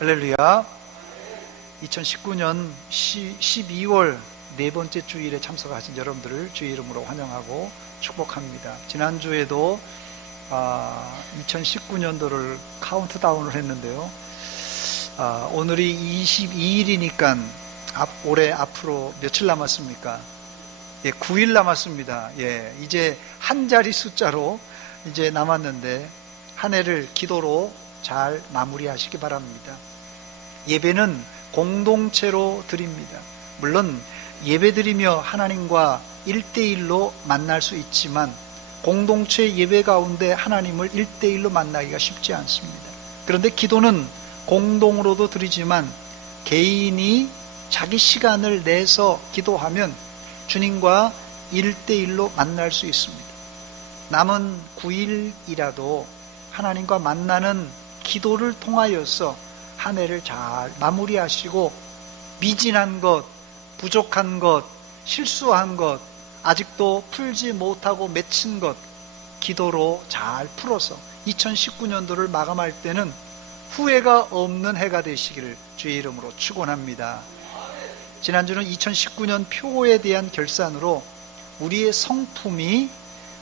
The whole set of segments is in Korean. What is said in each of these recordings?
할렐루야. 2019년 12월 네 번째 주일에 참석하신 여러분들을 주의 이름으로 환영하고 축복합니다. 지난주에도 2019년도를 카운트다운을 했는데요. 오늘이 22일이니까 올해 앞으로 며칠 남았습니까? 9일 남았습니다. 이제 한 자리 숫자로 이제 남았는데 한 해를 기도로 잘 마무리하시기 바랍니다. 예배는 공동체로 드립니다. 물론 예배드리며 하나님과 1대1로 만날 수 있지만 공동체 예배 가운데 하나님을 1대1로 만나기가 쉽지 않습니다. 그런데 기도는 공동으로도 드리지만 개인이 자기 시간을 내서 기도하면 주님과 1대1로 만날 수 있습니다. 남은 9일이라도 하나님과 만나는 기도를 통하여서 한 해를 잘 마무리하시고 미진한 것, 부족한 것, 실수한 것, 아직도 풀지 못하고 맺힌 것 기도로 잘 풀어서 2019년도를 마감할 때는 후회가 없는 해가 되시기를 주의 이름으로 축원합니다. 지난주는 2019년 표에 대한 결산으로 우리의 성품이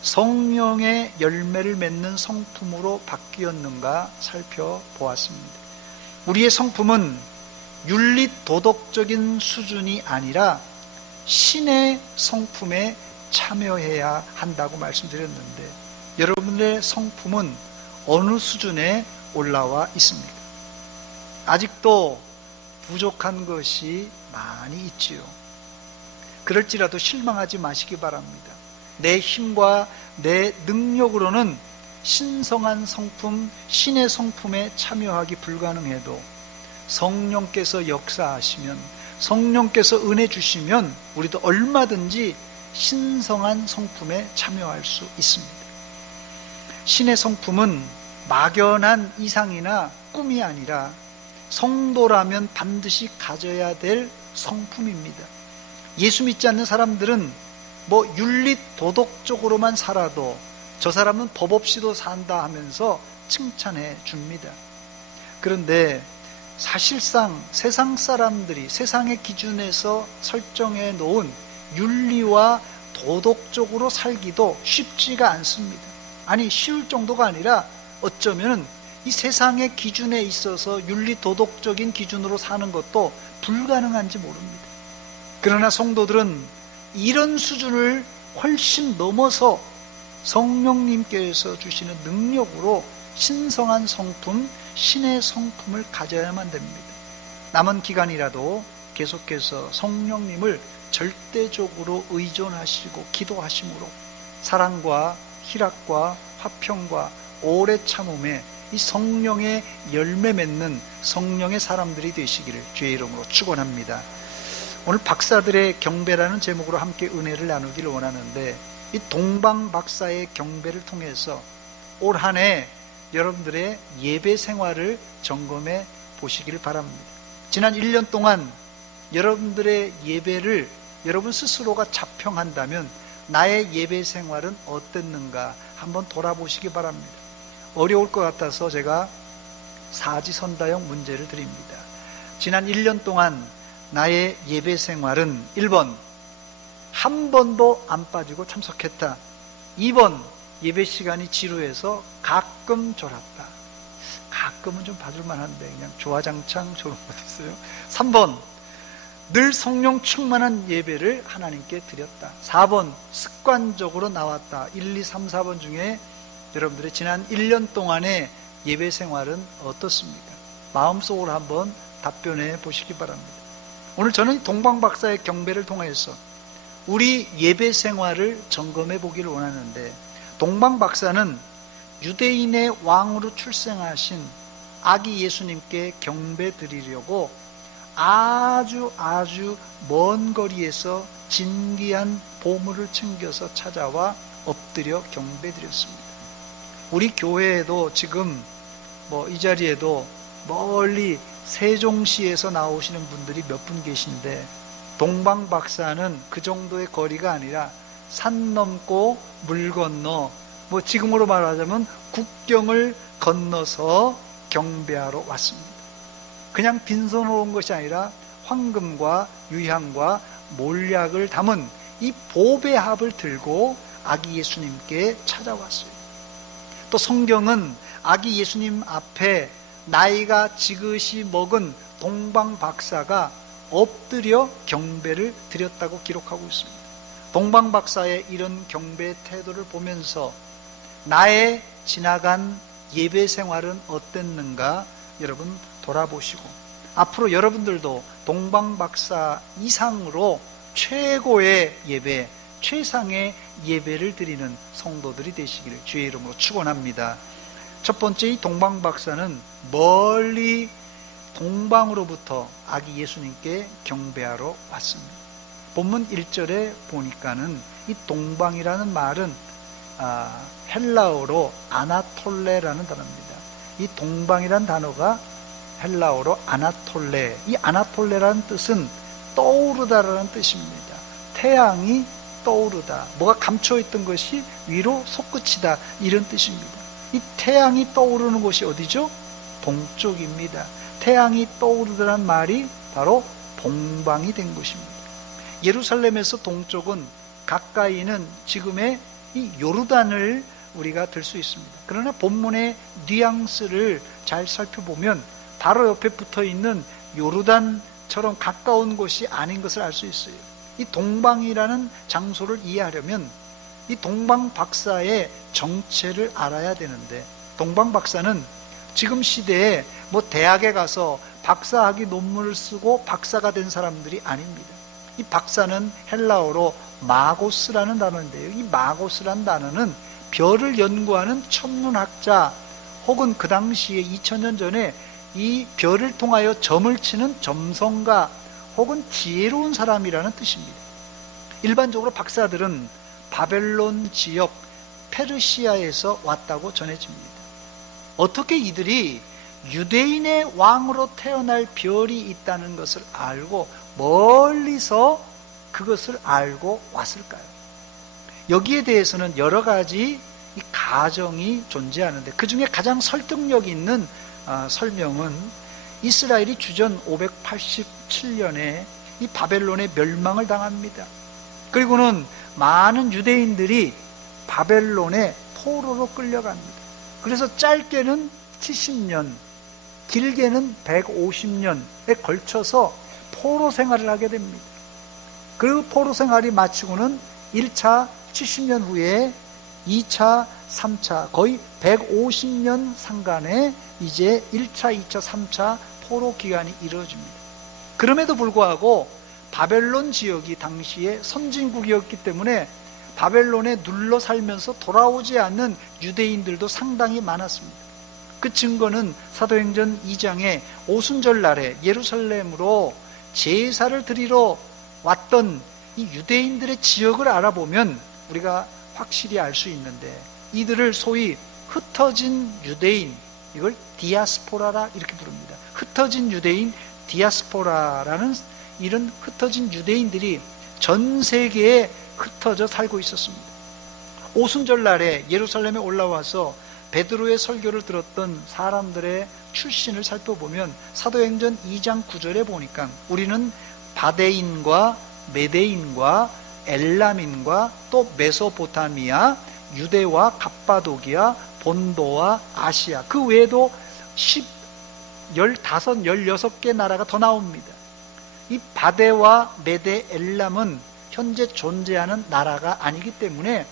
성령의 열매를 맺는 성품으로 바뀌었는가 살펴보았습니다. 우리의 성품은 윤리 도덕적인 수준이 아니라 신의 성품에 참여해야 한다고 말씀드렸는데 여러분의 성품은 어느 수준에 올라와 있습니까? 아직도 부족한 것이 많이 있지요. 그럴지라도 실망하지 마시기 바랍니다. 내 힘과 내 능력으로는 신성한 성품, 신의 성품에 참여하기 불가능해도 성령께서 역사하시면, 성령께서 은혜 주시면 우리도 얼마든지 신성한 성품에 참여할 수 있습니다. 신의 성품은 막연한 이상이나 꿈이 아니라 성도라면 반드시 가져야 될 성품입니다. 예수 믿지 않는 사람들은 윤리 도덕적으로만 살아도 저 사람은 법 없이도 산다 하면서 칭찬해 줍니다. 그런데 사실상 세상 사람들이 세상의 기준에서 설정해 놓은 윤리와 도덕적으로 살기도 쉽지가 않습니다. 아니 쉬울 정도가 아니라 어쩌면 이 세상의 기준에 있어서 윤리 도덕적인 기준으로 사는 것도 불가능한지 모릅니다. 그러나 성도들은 이런 수준을 훨씬 넘어서 성령님께서 주시는 능력으로 신성한 성품, 신의 성품을 가져야만 됩니다. 남은 기간이라도 계속해서 성령님을 절대적으로 의존하시고 기도하심으로 사랑과 희락과 화평과 오래 참음에 이 성령의 열매 맺는 성령의 사람들이 되시기를 주의 이름으로 축원합니다. 오늘 박사들의 경배라는 제목으로 함께 은혜를 나누기를 원하는데 이 동방 박사의 경배를 통해서 올 한 해 여러분들의 예배 생활을 점검해 보시기를 바랍니다. 지난 1년 동안 여러분들의 예배를 여러분 스스로가 자평한다면 나의 예배 생활은 어땠는가 한번 돌아보시기 바랍니다. 어려울 것 같아서 제가 사지선다형 문제를 드립니다. 지난 1년 동안 나의 예배 생활은 1번 한 번도 안 빠지고 참석했다. 2번 예배 시간이 지루해서 가끔 졸았다. 가끔은 좀 봐줄 만한데 그냥 조화장창 졸은 것 있어요. 3번 늘 성령 충만한 예배를 하나님께 드렸다. 4번 습관적으로 나왔다. 1, 2, 3, 4번 중에 여러분들의 지난 1년 동안의 예배 생활은 어떻습니까? 마음속으로 한번 답변해 보시기 바랍니다. 오늘 저는 동방박사의 경배를 통해서 우리 예배 생활을 점검해 보기를 원하는데 동방박사는 유대인의 왕으로 출생하신 아기 예수님께 경배 드리려고 아주 먼 거리에서 진귀한 보물을 챙겨서 찾아와 엎드려 경배 드렸습니다. 우리 교회에도 지금 이 자리에도 멀리 세종시에서 나오시는 분들이 몇 분 계신데 동방박사는 그 정도의 거리가 아니라 산 넘고 물 건너 지금으로 말하자면 국경을 건너서 경배하러 왔습니다. 그냥 빈손으로 온 것이 아니라 황금과 유향과 몰약을 담은 이 보배 합을 들고 아기 예수님께 찾아왔어요. 또 성경은 아기 예수님 앞에 나이가 지긋이 먹은 동방박사가 엎드려 경배를 드렸다고 기록하고 있습니다. 동방박사의 이런 경배 태도를 보면서 나의 지나간 예배 생활은 어땠는가 여러분 돌아보시고, 앞으로 여러분들도 동방박사 이상으로 최고의 예배, 최상의 예배를 드리는 성도들이 되시기를 주의 이름으로 축원합니다. 첫 번째, 이 동방박사는 멀리 동방으로부터 아기 예수님께 경배하러 왔습니다. 본문 1절에 보니까는 이 동방이라는 말은 헬라어로 아나톨레라는 단어입니다. 이 동방이라는 단어가 헬라어로 아나톨레, 이 아나톨레라는 뜻은 떠오르다라는 뜻입니다. 태양이 떠오르다, 뭐가 감춰있던 것이 위로 솟구치다, 이런 뜻입니다. 이 태양이 떠오르는 곳이 어디죠? 동쪽입니다. 태양이 떠오르다는 말이 바로 동방이 된 것입니다. 예루살렘에서 동쪽은 가까이는 지금의 이 요르단을 우리가 들 수 있습니다. 그러나 본문의 뉘앙스를 잘 살펴보면 바로 옆에 붙어 있는 요르단처럼 가까운 곳이 아닌 것을 알 수 있어요. 이 동방이라는 장소를 이해하려면 이 동방 박사의 정체를 알아야 되는데, 동방 박사는 지금 시대에 뭐 대학에 가서 박사학위 논문을 쓰고 박사가 된 사람들이 아닙니다. 이 박사는 헬라어로 마고스라는 단어인데요, 이 마고스라는 단어는 별을 연구하는 천문학자, 혹은 그 당시에 2000년 전에 이 별을 통하여 점을 치는 점성가, 혹은 지혜로운 사람이라는 뜻입니다. 일반적으로 박사들은 바벨론 지역 페르시아에서 왔다고 전해집니다. 어떻게 이들이 유대인의 왕으로 태어날 별이 있다는 것을 알고 멀리서 그것을 알고 왔을까요? 여기에 대해서는 여러 가지 이 가정이 존재하는데, 그 중에 가장 설득력 있는 설명은 이스라엘이 주전 587년에 이 바벨론의 멸망을 당합니다. 그리고는 많은 유대인들이 바벨론의 포로로 끌려갑니다. 그래서 짧게는 70년, 길게는 150년에 걸쳐서 포로 생활을 하게 됩니다. 그 포로 생활이 마치고는 1차 70년 후에 2차, 3차, 거의 150년 상간에 이제 1차, 2차, 3차 포로 기간이 이루어집니다. 그럼에도 불구하고 바벨론 지역이 당시에 선진국이었기 때문에 바벨론에 눌러 살면서 돌아오지 않는 유대인들도 상당히 많았습니다. 그 증거는 사도행전 2장에 오순절 날에 예루살렘으로 제사를 드리러 왔던 이 유대인들의 지역을 알아보면 우리가 확실히 알 수 있는데, 이들을 소위 흩어진 유대인, 이걸 디아스포라라 이렇게 부릅니다. 흩어진 유대인, 디아스포라라는 이런 흩어진 유대인들이 전 세계에 흩어져 살고 있었습니다. 오순절 날에 예루살렘에 올라와서 베드로의 설교를 들었던 사람들의 출신을 살펴보면 사도행전 2장 9절에 보니까 우리는 바데인과 메데인과 엘람인과 또 메소포타미아, 유대와 갑바도기아, 본도와 아시아, 그 외에도 15, 16개 나라가 더 나옵니다. 이 바데와 메데, 엘람은 현재 존재하는 나라가 아니기 때문에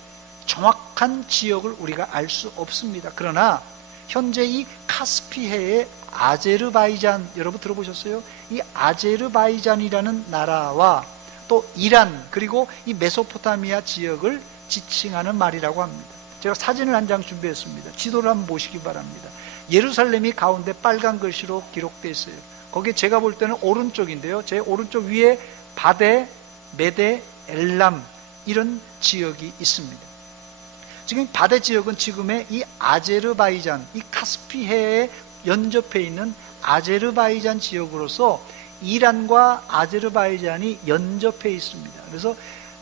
정확한 지역을 우리가 알 수 없습니다. 그러나 현재 이 카스피해의 아제르바이잔, 여러분 들어보셨어요? 이 아제르바이잔이라는 나라와 또 이란, 그리고 이 메소포타미아 지역을 지칭하는 말이라고 합니다. 제가 사진을 한 장 준비했습니다. 지도를 한번 보시기 바랍니다. 예루살렘이 가운데 빨간 글씨로 기록되어 있어요. 거기에 제가 볼 때는 오른쪽인데요, 제 오른쪽 위에 바데, 메데, 엘람, 이런 지역이 있습니다. 지금 바데 지역은 지금의 이 아제르바이잔, 이 카스피해에 연접해 있는 아제르바이잔 지역으로서 이란과 아제르바이잔이 연접해 있습니다. 그래서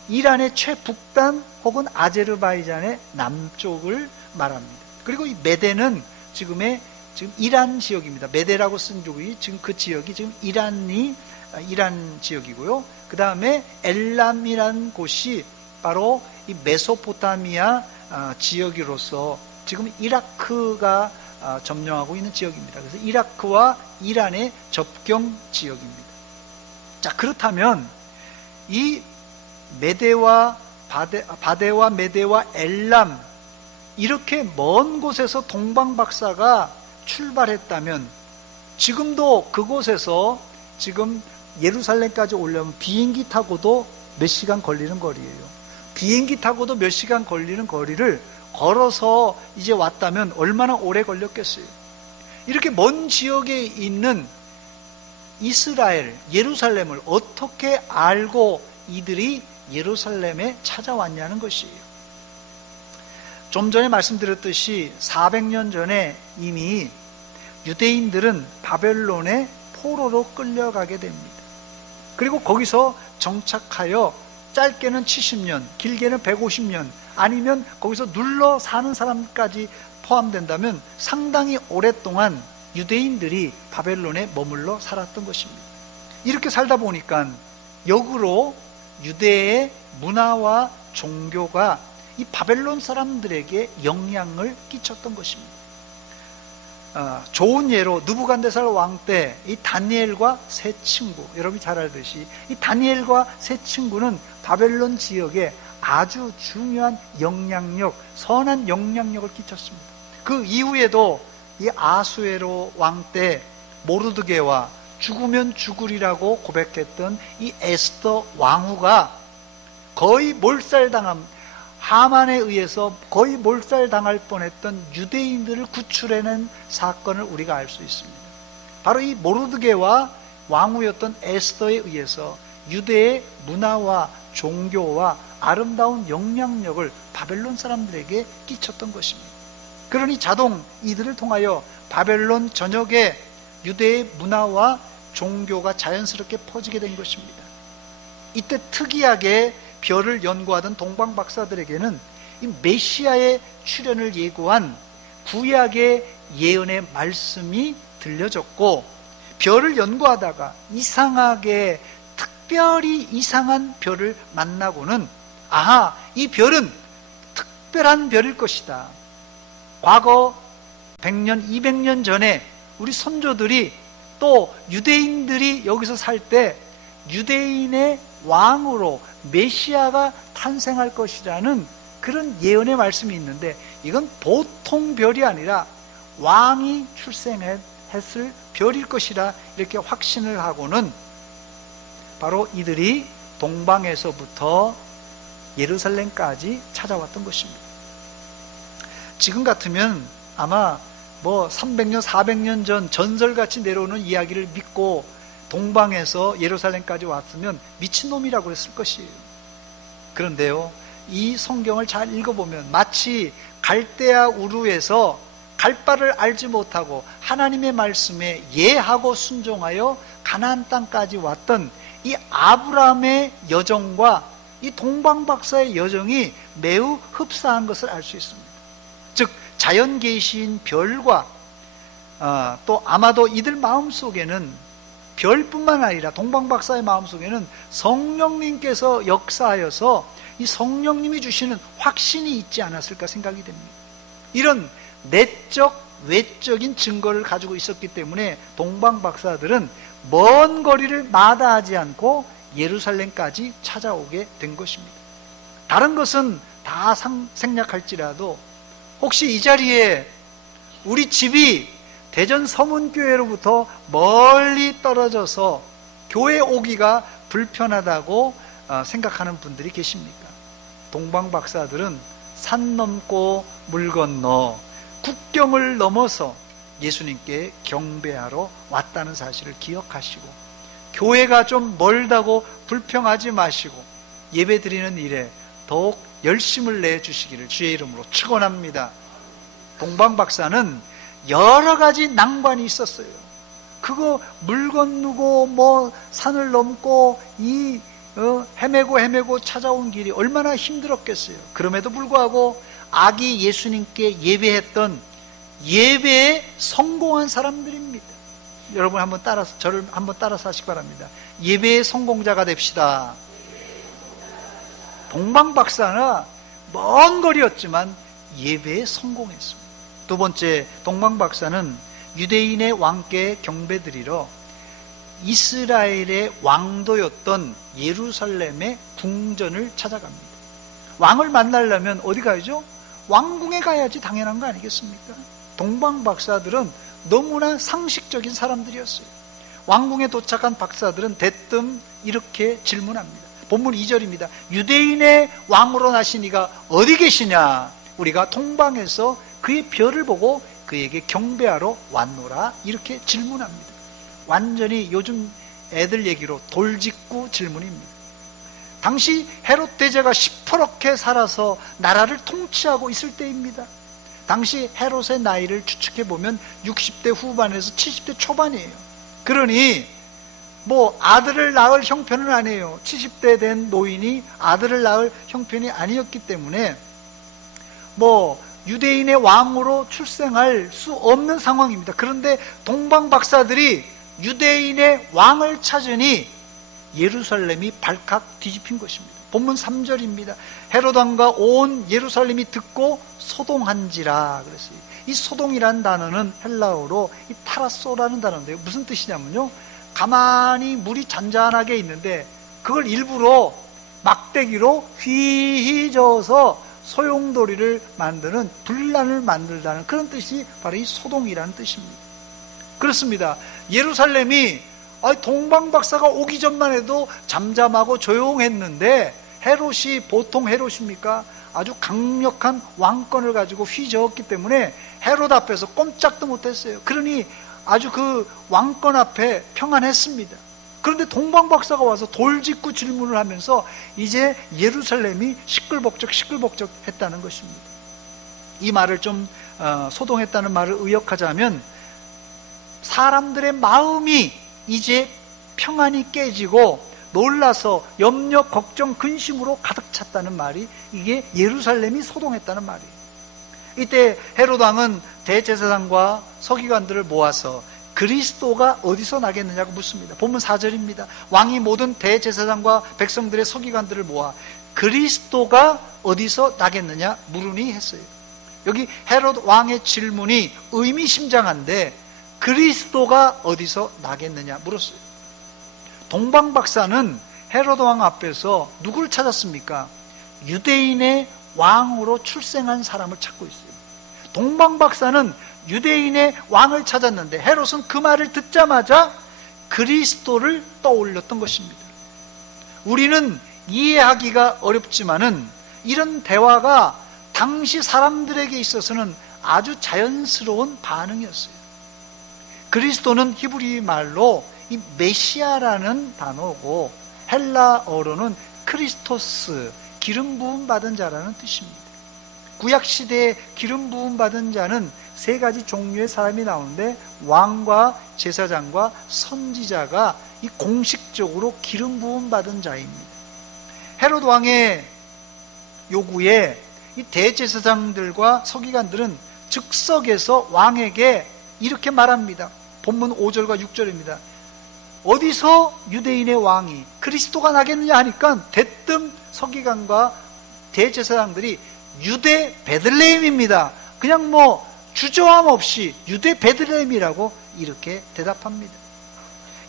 이란의 최북단 혹은 아제르바이잔의 남쪽을 말합니다. 그리고 이 메데는 지금의 지금 이란 지역입니다. 메데라고 쓴 쪽이 지금 그 지역이 지금 이란 지역이고요. 그 다음에 엘람이라는 곳이 바로 이 메소포타미아 지역으로서 지금 이라크가 점령하고 있는 지역입니다. 그래서 이라크와 이란의 접경 지역입니다. 자, 그렇다면 이 메데와 바데와 메데와 엘람, 이렇게 먼 곳에서 동방박사가 출발했다면 지금도 그곳에서 지금 예루살렘까지 오려면 비행기 타고도 몇 시간 걸리는 거리예요. 비행기 타고도 몇 시간 걸리는 거리를 걸어서 이제 왔다면 얼마나 오래 걸렸겠어요. 이렇게 먼 지역에 있는 이스라엘, 예루살렘을 어떻게 알고 이들이 예루살렘에 찾아왔냐는 것이에요. 좀 전에 말씀드렸듯이 400년 전에 이미 유대인들은 바벨론의 포로로 끌려가게 됩니다. 그리고 거기서 정착하여 짧게는 70년, 길게는 150년, 아니면 거기서 눌러 사는 사람까지 포함된다면 상당히 오랫동안 유대인들이 바벨론에 머물러 살았던 것입니다. 이렇게 살다 보니까 역으로 유대의 문화와 종교가 이 바벨론 사람들에게 영향을 끼쳤던 것입니다. 좋은 예로 느부갓네살 왕 때 이 다니엘과 세 친구, 여러분이 잘 알듯이 이 다니엘과 세 친구는 바벨론 지역에 아주 중요한 영향력, 선한 영향력을 끼쳤습니다. 그 이후에도 이 아수에로 왕 때 모르드게와 죽으면 죽으리라고 고백했던 이 에스더 왕후가 거의 몰살당함, 하만에 의해서 거의 몰살당할 뻔했던 유대인들을 구출해낸 사건을 우리가 알 수 있습니다. 바로 이 모르드게와 왕후였던 에스더에 의해서 유대의 문화와 종교와 아름다운 영향력을 바벨론 사람들에게 끼쳤던 것입니다. 그러니 자동 이들을 통하여 바벨론 전역에 유대의 문화와 종교가 자연스럽게 퍼지게 된 것입니다. 이때 특이하게 별을 연구하던 동방 박사들에게는 이 메시아의 출현을 예고한 구약의 예언의 말씀이 들려졌고, 별을 연구하다가 이상하게 특별히 이상한 별을 만나고는 아하, 이 별은 특별한 별일 것이다. 과거 100년, 200년 전에 우리 선조들이 또 유대인들이 여기서 살 때 유대인의 왕으로 메시아가 탄생할 것이라는 그런 예언의 말씀이 있는데, 이건 보통 별이 아니라 왕이 출생했을 별일 것이라 이렇게 확신을 하고는 바로 이들이 동방에서부터 예루살렘까지 찾아왔던 것입니다. 지금 같으면 아마 300년, 400년 전 전설같이 내려오는 이야기를 믿고 동방에서 예루살렘까지 왔으면 미친놈이라고 했을 것이에요. 그런데요, 이 성경을 잘 읽어보면 마치 갈대아 우르에서 갈 바를 알지 못하고 하나님의 말씀에 예하고 순종하여 가나안 땅까지 왔던 이 아브라함의 여정과 이 동방박사의 여정이 매우 흡사한 것을 알 수 있습니다. 즉 자연 계시인 별과 또 아마도 이들 마음속에는 별뿐만 아니라 동방박사의 마음속에는 성령님께서 역사하여서 이 성령님이 주시는 확신이 있지 않았을까 생각이 됩니다. 이런 내적 외적인 증거를 가지고 있었기 때문에 동방박사들은 먼 거리를 마다하지 않고 예루살렘까지 찾아오게 된 것입니다. 다른 것은 다 생략할지라도 혹시 이 자리에 우리 집이 대전 서문교회로부터 멀리 떨어져서 교회 오기가 불편하다고 생각하는 분들이 계십니까? 동방박사들은 산 넘고 물 건너 국경을 넘어서 예수님께 경배하러 왔다는 사실을 기억하시고, 교회가 좀 멀다고 불평하지 마시고 예배 드리는 일에 더욱 열심을 내주시기를 주의 이름으로 축원합니다. 동방박사는 여러 가지 난관이 있었어요. 그거 물 건너고 산을 넘고 헤매고 찾아온 길이 얼마나 힘들었겠어요. 그럼에도 불구하고 아기 예수님께 예배했던 예배에 성공한 사람들입니다. 여러분 저를 한번 따라서 하시기 바랍니다. 예배의 성공자가 됩시다. 동방박사나 먼 거리였지만 예배에 성공했습니다. 두 번째, 동방박사는 유대인의 왕께 경배드리러 이스라엘의 왕도였던 예루살렘의 궁전을 찾아갑니다. 왕을 만나려면 어디 가야죠? 왕궁에 가야지 당연한 거 아니겠습니까? 동방박사들은 너무나 상식적인 사람들이었어요. 왕궁에 도착한 박사들은 대뜸 이렇게 질문합니다. 본문 2절입니다. 유대인의 왕으로 나신 이가 어디 계시냐? 우리가 동방에서 그의 별을 보고 그에게 경배하러 왔노라. 이렇게 질문합니다. 완전히 요즘 애들 얘기로 돌직구 질문입니다. 당시 헤롯 대제가 시퍼렇게 살아서 나라를 통치하고 있을 때입니다. 당시 헤롯의 나이를 추측해보면 60대 후반에서 70대 초반이에요. 그러니 아들을 낳을 형편은 아니에요. 70대 된 노인이 아들을 낳을 형편이 아니었기 때문에 유대인의 왕으로 출생할 수 없는 상황입니다. 그런데 동방 박사들이 유대인의 왕을 찾으니 예루살렘이 발칵 뒤집힌 것입니다. 본문 3절입니다. 헤롯 왕과 온 예루살렘이 듣고 소동한지라 그랬어요. 이 소동이라는 단어는 헬라어로 이 타라소라는 단어인데요. 무슨 뜻이냐면요, 가만히 물이 잔잔하게 있는데 그걸 일부러 막대기로 휘저어서 소용돌이를 만드는, 분란을 만들다는 그런 뜻이 바로 이 소동이라는 뜻입니다. 그렇습니다. 예루살렘이 동방박사가 오기 전만 해도 잠잠하고 조용했는데 헤롯이 보통 헤롯입니까? 아주 강력한 왕권을 가지고 휘저었기 때문에 헤롯 앞에서 꼼짝도 못했어요. 그러니 아주 그 왕권 앞에 평안했습니다. 그런데 동방박사가 와서 돌직구 질문을 하면서 이제 예루살렘이 시끌벅적 했다는 것입니다. 이 말을 좀 소동했다는 말을 의역하자면 사람들의 마음이 이제 평안이 깨지고 놀라서 염려, 걱정, 근심으로 가득 찼다는 말이, 이게 예루살렘이 소동했다는 말이에요. 이때 헤롯 왕은 대제사장과 서기관들을 모아서 그리스도가 어디서 나겠느냐고 묻습니다. 본문 4절입니다. 왕이 모든 대제사장과 백성들의 서기관들을 모아 그리스도가 어디서 나겠느냐 물으니 했어요. 여기 헤롯 왕의 질문이 의미심장한데 그리스도가 어디서 나겠느냐 물었어요. 동방박사는 헤롯 왕 앞에서 누구를 찾았습니까? 유대인의 왕으로 출생한 사람을 찾고 있어요. 동방박사는 유대인의 왕을 찾았는데 헤롯은 그 말을 듣자마자 그리스도를 떠올렸던 것입니다. 우리는 이해하기가 어렵지만은 이런 대화가 당시 사람들에게 있어서는 아주 자연스러운 반응이었어요. 그리스도는 히브리 말로 이 메시아라는 단어고 헬라어로는 크리스토스, 기름 부음 받은 자라는 뜻입니다. 구약시대에 기름 부음 받은 자는 세 가지 종류의 사람이 나오는데 왕과 제사장과 선지자가 이 공식적으로 기름 부음 받은 자입니다. 헤롯 왕의 요구에 이 대제사장들과 서기관들은 즉석에서 왕에게 이렇게 말합니다. 본문 5절과 6절입니다. 어디서 유대인의 왕이 그리스도가 나겠느냐 하니까 대뜸 서기관과 대제사장들이 유대 베들레헴입니다. 그냥 주저함 없이 유대 베들레헴이라고 이렇게 대답합니다.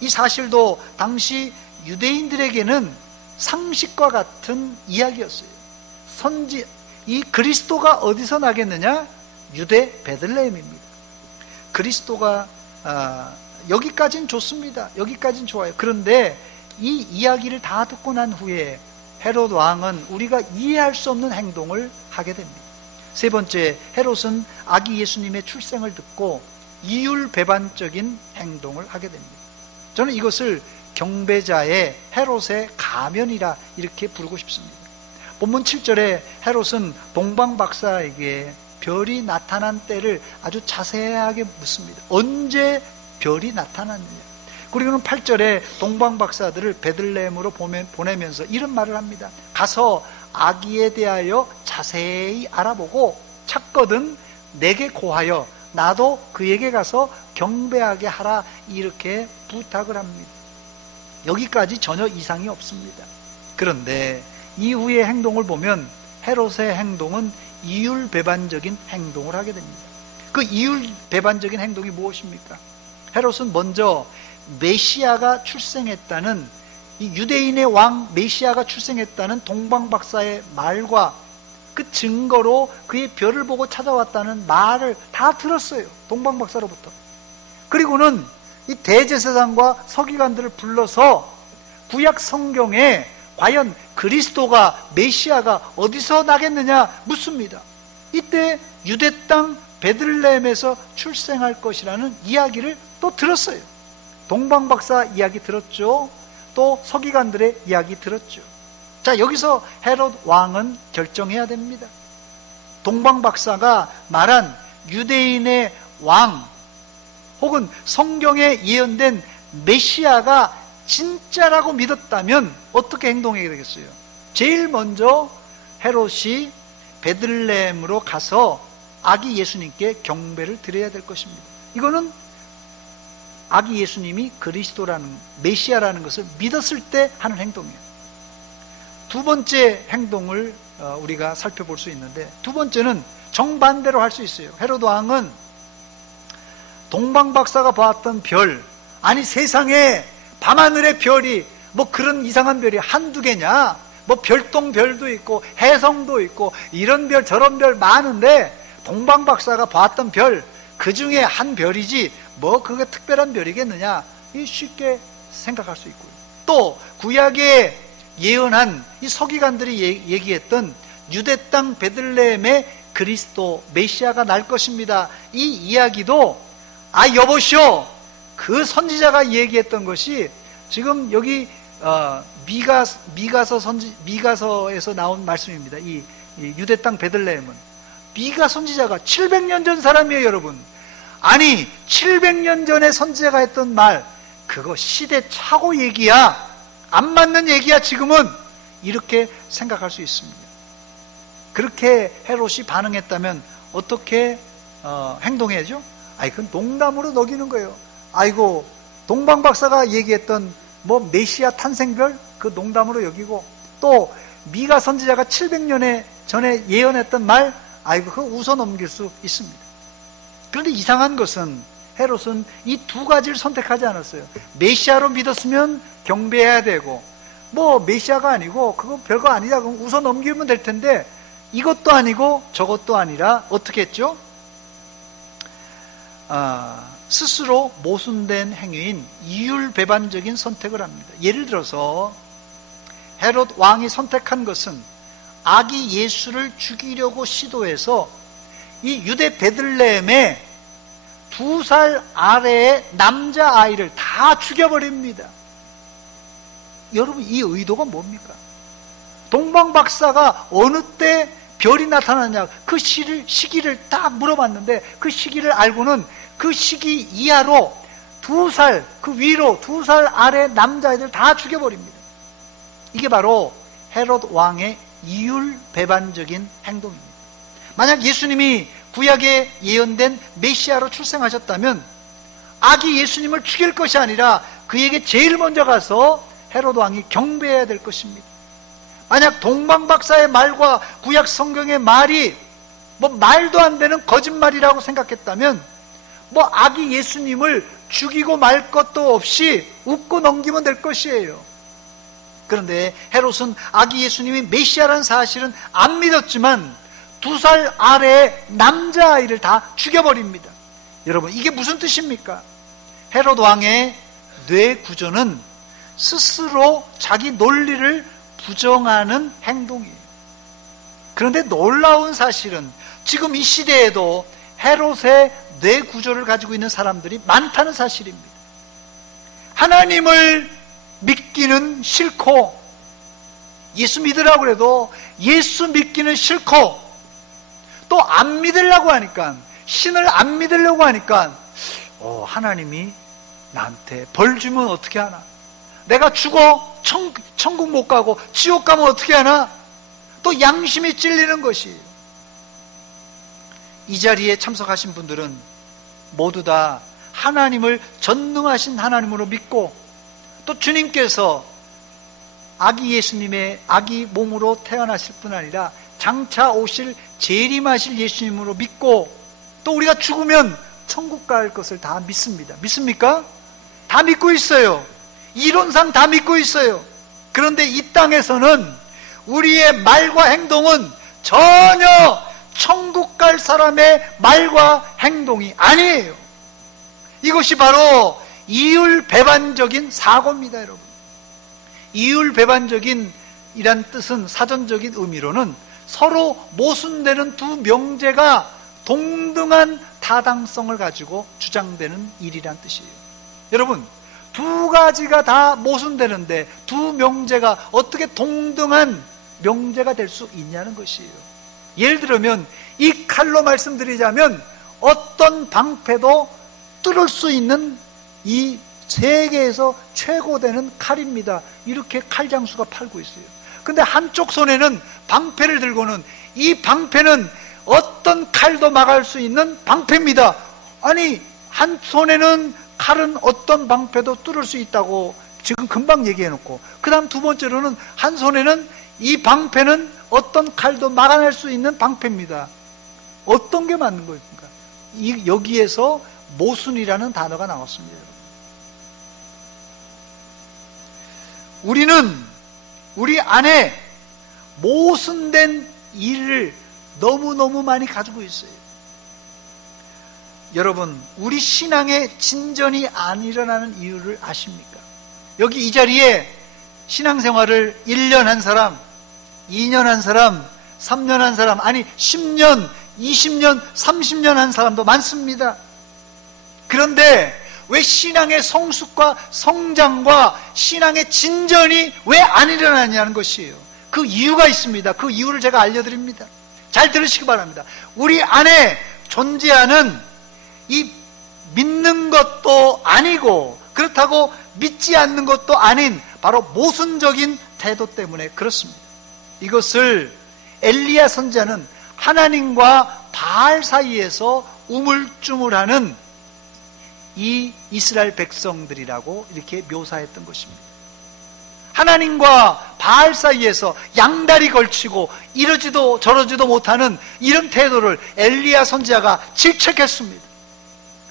이 사실도 당시 유대인들에게는 상식과 같은 이야기였어요. 이 그리스도가 어디서 나겠느냐? 유대 베들레헴입니다. 그리스도가 여기까지는 좋습니다. 여기까지는 좋아요. 그런데 이 이야기를 다 듣고 난 후에 헤롯 왕은 우리가 이해할 수 없는 행동을 하게 됩니다. 세 번째, 헤롯은 아기 예수님의 출생을 듣고 이율배반적인 행동을 하게 됩니다. 저는 이것을 경배자의 헤롯의 가면이라 이렇게 부르고 싶습니다. 본문 7절에 헤롯은 동방박사에게 별이 나타난 때를 아주 자세하게 묻습니다. 언제 별이 나타났느냐. 그리고는 8절에 동방박사들을 베들레헴으로 보내면서 이런 말을 합니다. 가서 아기에 대하여 자세히 알아보고 찾거든 내게 고하여 나도 그에게 가서 경배하게 하라, 이렇게 부탁을 합니다. 여기까지 전혀 이상이 없습니다. 그런데 이후의 행동을 보면 헤롯의 행동은 이율배반적인 행동을 하게 됩니다. 그 이율배반적인 행동이 무엇입니까? 헤롯은 먼저 메시아가 출생했다는, 이 유대인의 왕 메시아가 출생했다는 동방박사의 말과 그 증거로 그의 별을 보고 찾아왔다는 말을 다 들었어요, 동방박사로부터. 그리고는 이 대제사장과 서기관들을 불러서 구약 성경에 과연 그리스도가, 메시아가 어디서 나겠느냐 묻습니다. 이때 유대 땅 베들레헴에서 출생할 것이라는 이야기를 또 들었어요. 동방박사 이야기 들었죠. 또 서기관들의 이야기 들었죠. 자, 여기서 헤롯 왕은 결정해야 됩니다. 동방박사가 말한 유대인의 왕, 혹은 성경에 예언된 메시아가 진짜라고 믿었다면 어떻게 행동해야 되겠어요? 제일 먼저 헤롯이 베들레헴으로 가서 아기 예수님께 경배를 드려야 될 것입니다. 이거는 아기 예수님이 그리스도라는, 메시아라는 것을 믿었을 때 하는 행동이에요. 두 번째 행동을 우리가 살펴볼 수 있는데, 두 번째는 정반대로 할 수 있어요. 헤롯 왕은 동방박사가 보았던 별, 아니 세상에 밤하늘의 별이 뭐 그런 이상한 별이 한두 개냐, 뭐 별똥별도 있고 해성도 있고 이런 별 저런 별 많은데 동방박사가 보았던 별 그 중에 한 별이지 뭐 그게 특별한 별이겠느냐, 이 쉽게 생각할 수 있고요. 또 구약에 예언한 이 서기관들이 얘기했던 유대 땅 베들레헴에 그리스도 메시아가 날 것입니다, 이 이야기도 여보시오, 그 얘기했던 것이 지금 여기 미가서에서 나온 말씀입니다. 이 유대 땅 베들레헴은 미가 선지자가 700년 전 사람이에요, 여러분. 아니 700년 전에 선지자가 했던 말, 그거 시대착오 얘기야, 안 맞는 얘기야 지금은, 이렇게 생각할 수 있습니다. 그렇게 헤롯이 반응했다면 어떻게 행동해야죠? 그건 농담으로 녹이는 거예요. 아이고, 동방박사가 얘기했던 뭐 메시아 탄생별, 그 농담으로 여기고, 또 미가 선지자가 700년 전에 예언했던 말, 그거 웃어 넘길 수 있습니다. 그런데 이상한 것은 헤롯은 이 두 가지를 선택하지 않았어요. 메시아로 믿었으면 경배해야 되고, 뭐 메시아가 아니고 그거 별거 아니다 그럼 웃어 넘기면 될 텐데, 이것도 아니고 저것도 아니라 어떻게 했죠? 스스로 모순된 행위인 이율배반적인 선택을 합니다. 예를 들어서 헤롯 왕이 선택한 것은 아기 예수를 죽이려고 시도해서 이 유대 베들레헴에 2살 아래의 남자아이를 다 죽여버립니다. 여러분, 이 의도가 뭡니까? 동방박사가 어느 때 별이 나타나냐, 그 시기를 딱 물어봤는데 그 시기를 알고는 그 시기 이하로 2살, 그 위로 2살 아래 남자애들 다 죽여버립니다. 이게 바로 헤롯 왕의 이율배반적인 행동입니다. 만약 예수님이 구약에 예언된 메시아로 출생하셨다면 아기 예수님을 죽일 것이 아니라 그에게 제일 먼저 가서 헤롯 왕이 경배해야 될 것입니다. 만약 동방박사의 말과 구약 성경의 말이 뭐 말도 안 되는 거짓말이라고 생각했다면 뭐 아기 예수님을 죽이고 말 것도 없이 웃고 넘기면 될 것이에요. 그런데 헤롯은 아기 예수님이 메시아라는 사실은 안 믿었지만 2살 아래의 남자아이를 다 죽여버립니다. 여러분, 이게 무슨 뜻입니까? 헤롯 왕의 뇌 구조는 스스로 자기 논리를 부정하는 행동이에요. 그런데 놀라운 사실은 지금 이 시대에도 헤롯의 뇌 구조를 가지고 있는 사람들이 많다는 사실입니다. 하나님을 믿기는 싫고, 예수 믿으라고 해도 예수 믿기는 싫고, 또 안 믿으려고 하니까, 신을 안 믿으려고 하니까 하나님이 나한테 벌 주면 어떻게 하나, 내가 죽어 천국 못 가고 지옥 가면 어떻게 하나, 또 양심이 찔리는 것이에요. 이 자리에 참석하신 분들은 모두 다 하나님을 전능하신 하나님으로 믿고, 또 주님께서 아기 예수님의 아기 몸으로 태어나실 뿐 아니라 장차 오실 재림하실 예수님으로 믿고, 또 우리가 죽으면 천국 갈 것을 다 믿습니다. 믿습니까? 다 믿고 있어요. 이론상 다 믿고 있어요. 그런데 이 땅에서는 우리의 말과 행동은 전혀 천국 갈 사람의 말과 행동이 아니에요. 이것이 바로 이율배반적인 사고입니다, 여러분. 이율배반적인 이란 뜻은 사전적인 의미로는 서로 모순되는 두 명제가 동등한 타당성을 가지고 주장되는 일이란 뜻이에요. 여러분, 두 가지가 다 모순되는데 두 명제가 어떻게 동등한 명제가 될 수 있냐는 것이에요. 예를 들면 이 칼로 말씀드리자면 어떤 방패도 뚫을 수 있는 이 세계에서 최고되는 칼입니다. 이렇게 칼 장수가 팔고 있어요. 근데 한쪽 손에는 방패를 들고는 이 방패는 어떤 칼도 막을 수 있는 방패입니다. 아니, 한 손에는 칼은 어떤 방패도 뚫을 수 있다고 지금 금방 얘기해놓고, 그 다음 두 번째로는 한 손에는 이 방패는 어떤 칼도 막아낼 수 있는 방패입니다. 어떤 게 맞는 겁니까? 여기에서 모순이라는 단어가 나왔습니다. 우리는 우리 안에 모순된 일을 너무너무 많이 가지고 있어요. 여러분, 우리 신앙의 진전이 안 일어나는 이유를 아십니까? 여기 이 자리에 신앙생활을 1년 한 사람, 2년 한 사람, 3년 한 사람, 아니 10년, 20년, 30년 한 사람도 많습니다. 그런데 왜 신앙의 성숙과 성장과 신앙의 진전이 왜 안 일어나냐는 것이에요. 그 이유가 있습니다. 그 이유를 제가 알려드립니다. 잘 들으시기 바랍니다. 우리 안에 존재하는 이 믿는 것도 아니고 그렇다고 믿지 않는 것도 아닌 바로 모순적인 태도 때문에 그렇습니다. 이것을 엘리야 선지자는 하나님과 바알 사이에서 우물쭈물하는 이 이스라엘 백성들이라고 이렇게 묘사했던 것입니다. 하나님과 바알 사이에서 양다리 걸치고 이러지도 저러지도 못하는 이런 태도를 엘리야 선지자가 질책했습니다.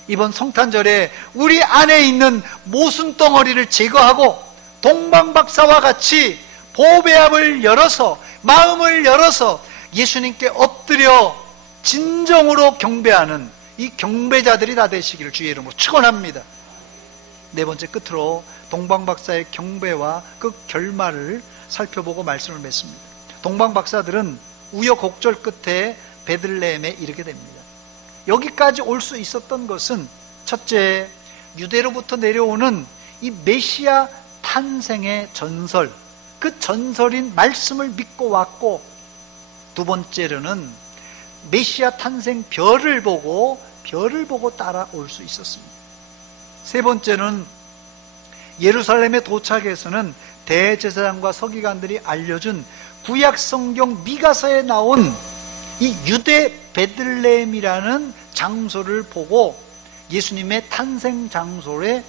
이번 성탄절에 우리 안에 있는 모순 덩어리를 제거하고 동방박사와 같이 보배압을 열어서 마음을 열어서 예수님께 엎드려 진정으로 경배하는 이 경배자들이 다 되시기를 주의 이름으로 축원합니다. 네 번째, 끝으로 동방박사의 경배와 그 결말을 살펴보고 말씀을 맺습니다. 동방박사들은 우여곡절 끝에 베들레헴에 이르게 됩니다. 여기까지 올 수 있었던 것은 첫째, 유대로부터 내려오는 이 메시아 탄생의 전설, 그 전설인 말씀을 믿고 왔고, 두 번째로는 메시아 탄생 별을 보고 따라올 수 있었습니다. 세 번째는 예루살렘에 도착해서는 대제사장과 서기관들이 알려준 구약 성경 미가서에 나온 이 유대 베들레헴이라는 장소를 보고 예수님의 탄생 장소에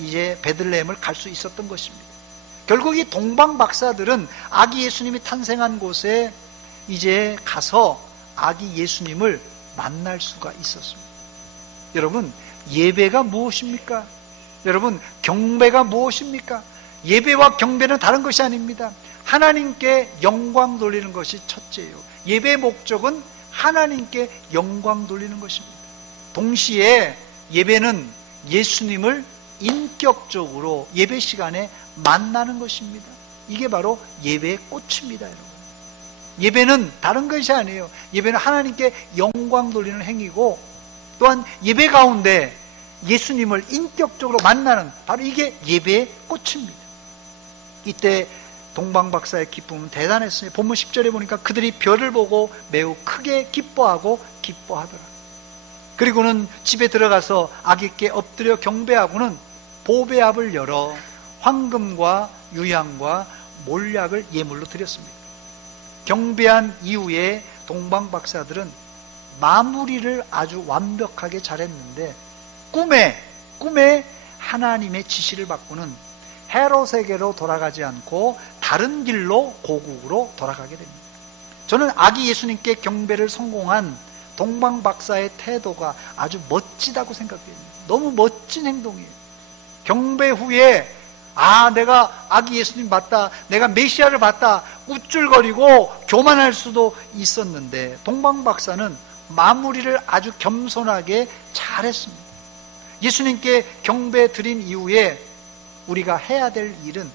이제 베들레헴을 갈 수 있었던 것입니다. 결국 이 동방 박사들은 아기 예수님이 탄생한 곳에 이제 가서 아기 예수님을 만날 수가 있었습니다. 여러분, 예배가 무엇입니까? 여러분, 경배가 무엇입니까? 예배와 경배는 다른 것이 아닙니다. 하나님께 영광 돌리는 것이 첫째예요. 예배의 목적은 하나님께 영광 돌리는 것입니다. 동시에 예배는 예수님을 인격적으로 예배 시간에 만나는 것입니다. 이게 바로 예배의 꽃입니다, 여러분. 예배는 다른 것이 아니에요. 예배는 하나님께 영광 돌리는 행위고, 또한 예배 가운데 예수님을 인격적으로 만나는, 바로 이게 예배의 꽃입니다. 이때 동방박사의 기쁨은 대단했어요. 본문 10절에 보니까 그들이 별을 보고 매우 크게 기뻐하고 기뻐하더라. 그리고는 집에 들어가서 아기께 엎드려 경배하고는 보배압을 열어 황금과 유향과 몰약을 예물로 드렸습니다. 경배한 이후에 동방박사들은 마무리를 아주 완벽하게 잘했는데 꿈에 하나님의 지시를 받고는 헤롯에게로 돌아가지 않고 다른 길로 고국으로 돌아가게 됩니다. 저는 아기 예수님께 경배를 성공한 동방 박사의 태도가 아주 멋지다고 생각해요. 너무 멋진 행동이에요. 경배 후에 내가 아기 예수님 봤다, 내가 메시아를 봤다 우쭐거리고 교만할 수도 있었는데 동방 박사는 마무리를 아주 겸손하게 잘했습니다. 예수님께 경배 드린 이후에 우리가 해야 될 일은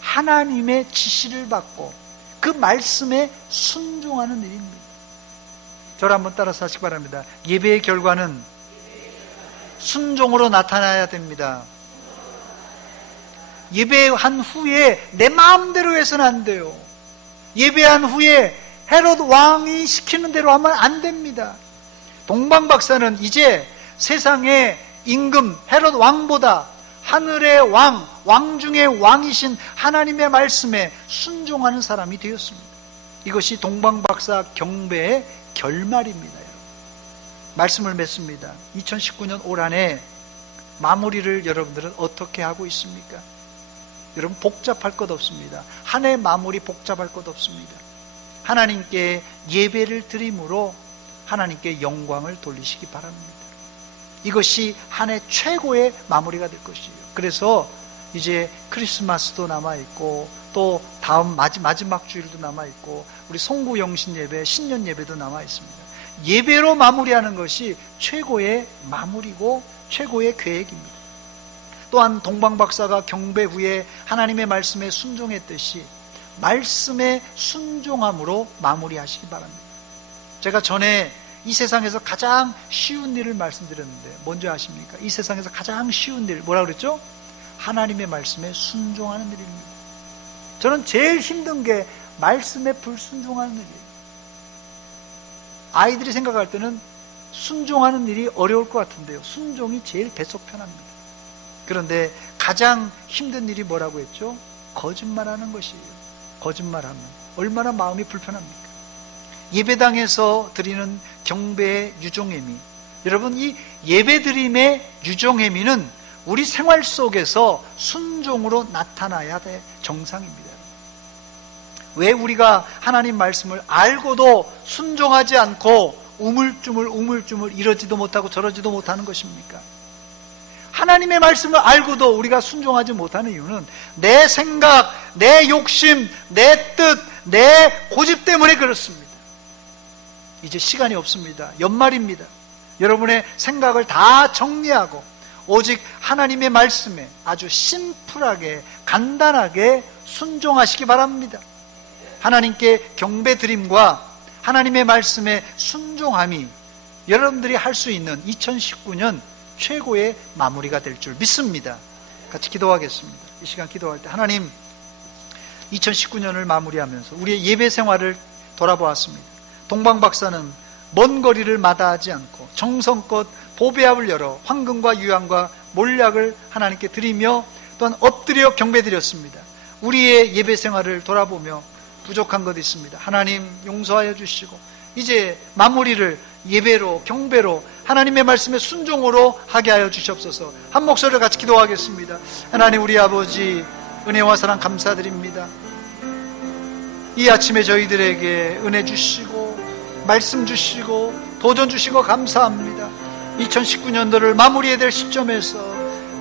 하나님의 지시를 받고 그 말씀에 순종하는 일입니다. 저를 한번 따라서 하시기 바랍니다. 예배의 결과는 순종으로 나타나야 됩니다. 예배한 후에 내 마음대로 해서는 안 돼요. 예배한 후에 헤롯 왕이 시키는 대로 하면 안 됩니다. 동방 박사는 이제 세상의 임금 헤롯 왕보다 하늘의 왕 중의 왕이신 하나님의 말씀에 순종하는 사람이 되었습니다. 이것이 동방 박사 경배의 결말입니다. 여러분. 말씀을 맺습니다. 2019년 올 한해 마무리를 여러분들은 어떻게 하고 있습니까? 여러분, 복잡할 것 없습니다. 한 해 마무리 복잡할 것 없습니다. 하나님께 예배를 드림으로 하나님께 영광을 돌리시기 바랍니다. 이것이 한 해 최고의 마무리가 될 것이에요. 그래서 이제 크리스마스도 남아있고 또 다음 마지막 주일도 남아있고 우리 송구 영신 예배, 신년 예배도 남아있습니다. 예배로 마무리하는 것이 최고의 마무리고 최고의 계획입니다. 또한 동방 박사가 경배 후에 하나님의 말씀에 순종했듯이 말씀에 순종함으로 마무리하시기 바랍니다. 제가 전에 이 세상에서 가장 쉬운 일을 말씀드렸는데 뭔지 아십니까? 이 세상에서 가장 쉬운 일 뭐라 그랬죠? 하나님의 말씀에 순종하는 일입니다. 저는 제일 힘든 게 말씀에 불순종하는 일이에요. 아이들이 생각할 때는 순종하는 일이 어려울 것 같은데요, 순종이 제일 뱃속 편합니다. 그런데 가장 힘든 일이 뭐라고 했죠? 거짓말하는 것이에요. 거짓말하면 얼마나 마음이 불편합니까? 예배당에서 드리는 경배의 유종행위, 여러분, 이 예배드림의 유종행위는 우리 생활 속에서 순종으로 나타나야 될 정상입니다. 왜 우리가 하나님 말씀을 알고도 순종하지 않고 우물쭈물 이러지도 못하고 저러지도 못하는 것입니까? 하나님의 말씀을 알고도 우리가 순종하지 못하는 이유는 내 생각, 내 욕심, 내 뜻, 내 고집 때문에 그렇습니다. 이제 시간이 없습니다. 연말입니다. 여러분의 생각을 다 정리하고 오직 하나님의 말씀에 아주 심플하게 간단하게 순종하시기 바랍니다. 하나님께 경배드림과 하나님의 말씀에 순종함이 여러분들이 할 수 있는 2019년 최고의 마무리가 될 줄 믿습니다. 같이 기도하겠습니다. 이 시간 기도할 때 하나님, 2019년을 마무리하면서 우리의 예배 생활을 돌아보았습니다. 동방 박사는 먼 거리를 마다하지 않고 정성껏 보배합을 열어 황금과 유향과 몰약을 하나님께 드리며 또한 엎드려 경배드렸습니다. 우리의 예배 생활을 돌아보며 부족한 것 있습니다. 하나님 용서하여 주시고 이제 마무리를 예배로, 경배로, 하나님의 말씀에 순종으로 하게 하여 주시옵소서. 한 목소리를 같이 기도하겠습니다. 하나님, 우리 아버지, 은혜와 사랑 감사드립니다. 이 아침에 저희들에게 은혜 주시고 말씀 주시고 도전 주시고 감사합니다. 2019년도를 마무리해야 될 시점에서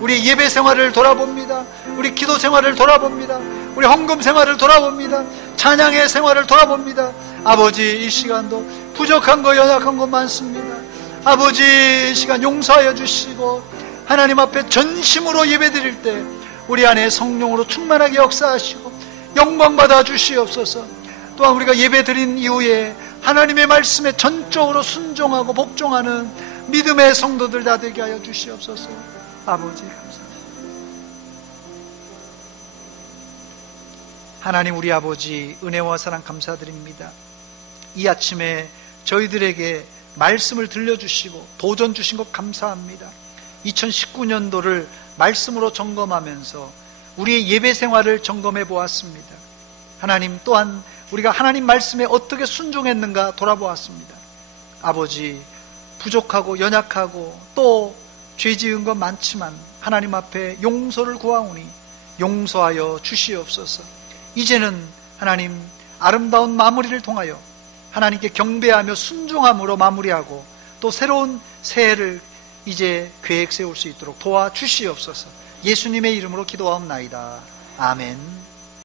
우리 예배 생활을 돌아봅니다. 우리 기도 생활을 돌아봅니다. 우리 헌금 생활을 돌아봅니다. 찬양의 생활을 돌아봅니다. 아버지, 이 시간도 부족한 거, 연약한 거 많습니다. 아버지, 이 시간 용서하여 주시고 하나님 앞에 전심으로 예배드릴 때 우리 안에 성령으로 충만하게 역사하시고 영광 받아 주시옵소서. 또한 우리가 예배드린 이후에 하나님의 말씀에 전적으로 순종하고 복종하는 믿음의 성도들 다 되게 하여 주시옵소서. 아버지, 감사합니다. 하나님, 우리 아버지, 은혜와 사랑 감사드립니다. 이 아침에 저희들에게 말씀을 들려주시고 도전 주신 것 감사합니다. 2019년도를 말씀으로 점검하면서 우리의 예배 생활을 점검해 보았습니다. 하나님, 또한 우리가 하나님 말씀에 어떻게 순종했는가 돌아보았습니다. 아버지, 부족하고 연약하고 또 죄 지은 것 많지만 하나님 앞에 용서를 구하오니 용서하여 주시옵소서. 이제는 하나님 아름다운 마무리를 통하여 하나님께 경배하며 순종함으로 마무리하고 또 새로운 새해를 이제 계획 세울 수 있도록 도와주시옵소서. 예수님의 이름으로 기도하옵나이다. 아멘.